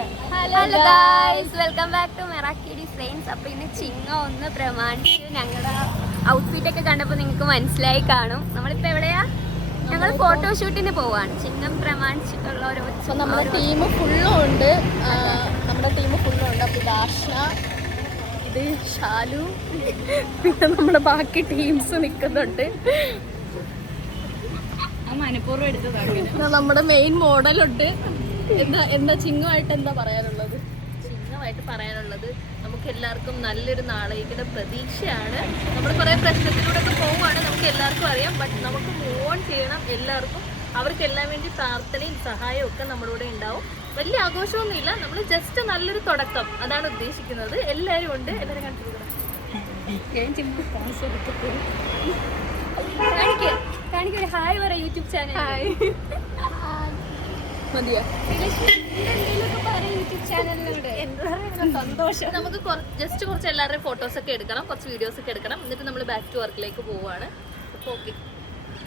Hello guys welcome back to Meraki designs അപ്പോൾ ഇന്ന് ചിങ്ങ ഒന്ന് പ്രമാണിച്ച്. ഞങ്ങളുടെ ഔട്ട്ഫിറ്റ് ഒക്കെ കണ്ടപ്പോൾ നിങ്ങൾക്ക് മനസ്സിലായി കാണും. നമ്മളിപ്പോൾ എവിടെയാ? ഞങ്ങൾ ഫോട്ടോ ഷൂട്ടിന് പോവാണ്. ചിങ്ങം പ്രമാണിച്ചിട്ടുള്ള ഒരു നമ്മുടെ ടീം ഫുള്ളും ഉണ്ട്. നമ്മുടെ ടീം ഫുള്ളും ഉണ്ട്. അപ്പൊ ഇത് ഇത് ഷാലു പിന്നെ നമ്മുടെ ബാക്കി ടീംസ് നിൽക്കുന്നുണ്ട് നമ്മുടെ മെയിൻ മോഡലുണ്ട് എന്താ എന്താ ചിങ്ങമായിട്ട് എന്താ പറയാനുള്ളത്? ചിങ്ങമായിട്ട് പറയാനുള്ളത് നമുക്ക് എല്ലാവർക്കും നല്ലൊരു നാളേക്കുള്ള പ്രതീക്ഷയാണ്. നമ്മൾ കുറേ പ്രശ്നത്തിലൂടെ ഒക്കെ പോവുകയാണ് നമുക്ക് എല്ലാവർക്കും അറിയാം. ബട്ട് നമുക്ക് മൂവ് ഓൺ ചെയ്യണം എല്ലാവർക്കും. അവർക്കെല്ലാം വേണ്ടി പ്രാർത്ഥനയും സഹായവും ഒക്കെ നമ്മുടെ കൂടെ ഉണ്ടാവും. വലിയ ആഘോഷമൊന്നുമില്ല. നമ്മൾ ജസ്റ്റ് നല്ലൊരു തുടക്കം. അതാണ് ഉദ്ദേശിക്കുന്നത്. എല്ലാവരും ഉണ്ട്. എല്ലാവരും കണ്ടിട്ടുണ്ട്? കാണിക്ക്. ഹായ് പറ യൂട്യൂബ് ചാനൽ മതിയോ? സന്തോഷം നമുക്ക് ജസ്റ്റ് കുറച്ച് എല്ലാവരുടെയും ഫോട്ടോസ് ഒക്കെ എടുക്കണം കുറച്ച് വീഡിയോസ് ഒക്കെ എടുക്കണം. എന്നിട്ട് നമ്മൾ ബാക്ക് ടു വർക്കിലേക്ക് പോവുകയാണ് അപ്പോൾ ഓക്കെ